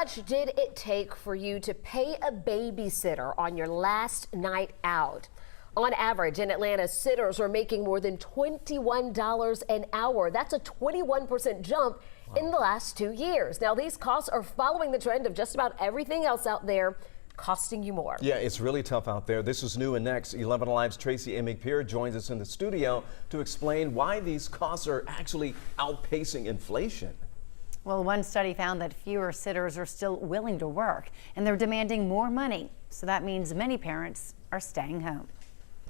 much did it take for you to pay a babysitter on your last night out? On average, in Atlanta, sitters are making more than $21 an hour. That's a 21% jump in the last 2 years. Now, these costs are following the trend of just about everything else out there, costing you more. Yeah, it's really tough out there. This is new and next. 11 Alive's Tracy A. McPeer joins us in the studio to explain why these costs are actually outpacing inflation. Well, one study found that fewer sitters are still willing to work, and they're demanding more money. So that means many parents are staying home.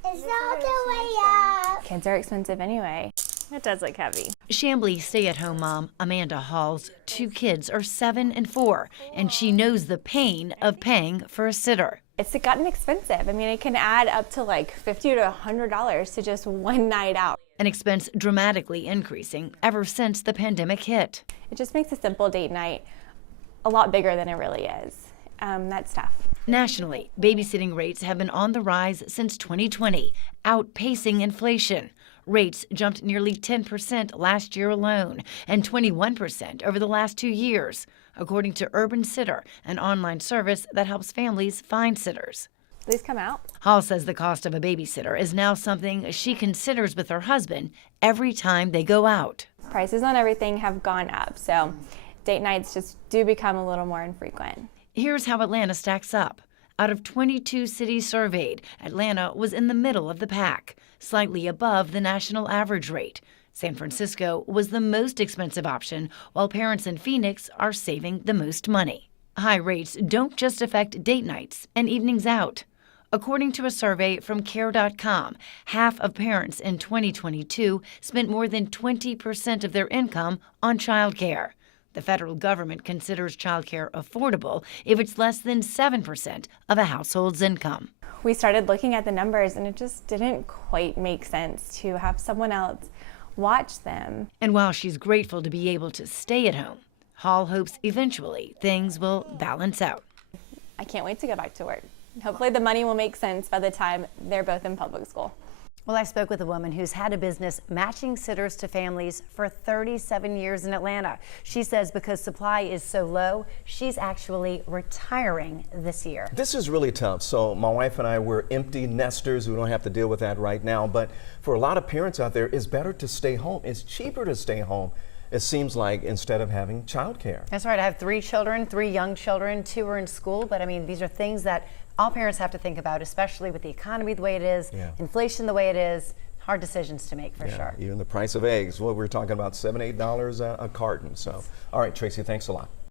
It's not the way up. Kids are expensive anyway. It does look heavy. Chambly stay-at-home mom Amanda Hall's 2 kids are 7 and 4, and she knows the pain of paying for a sitter. It's gotten expensive. I mean, it can add up to like $50 to $100 to just one night out. An expense dramatically increasing ever since the pandemic hit. It just makes a simple date night a lot bigger than it really is. That's tough. Nationally, babysitting rates have been on the rise since 2020, outpacing inflation. Rates jumped nearly 10% last year alone and 21% over the last 2 years, according to Urban Sitter, an online service that helps families find sitters. Please come out. Hall says the cost of a babysitter is now something she considers with her husband every time they go out. Prices on everything have gone up, so date nights just do become a little more infrequent. Here's how Atlanta stacks up. Out of 22 cities surveyed, Atlanta was in the middle of the pack, slightly above the national average rate. San Francisco was the most expensive option, while parents in Phoenix are saving the most money. High rates don't just affect date nights and evenings out. According to a survey from Care.com, half of parents in 2022 spent more than 20% of their income on childcare. The federal government considers childcare affordable if it's less than 7% of a household's income. We started looking at the numbers and it just didn't quite make sense to have someone else watch them. And while she's grateful to be able to stay at home, Hall hopes eventually things will balance out. I can't wait to go back to work. Hopefully the money will make sense by the time they're both in public school. Well, I spoke with a woman who's had a business matching sitters to families for 37 years in Atlanta. She says because supply is so low, she's actually retiring this year. This is really tough. So my wife and I, we're empty nesters. We don't have to deal with that right now. But for a lot of parents out there, it's better to stay home. It's cheaper to stay home, it seems like, instead of having childcare. That's right. I have 3 children, 3 young children, 2 are in school. But I mean, these are things that all parents have to think about, especially with the economy the way it is, inflation the way it is. Hard decisions to make for sure. Even the price of eggs. Well, we're talking about $7, $8 a carton. So, all right, Tracy, thanks a lot.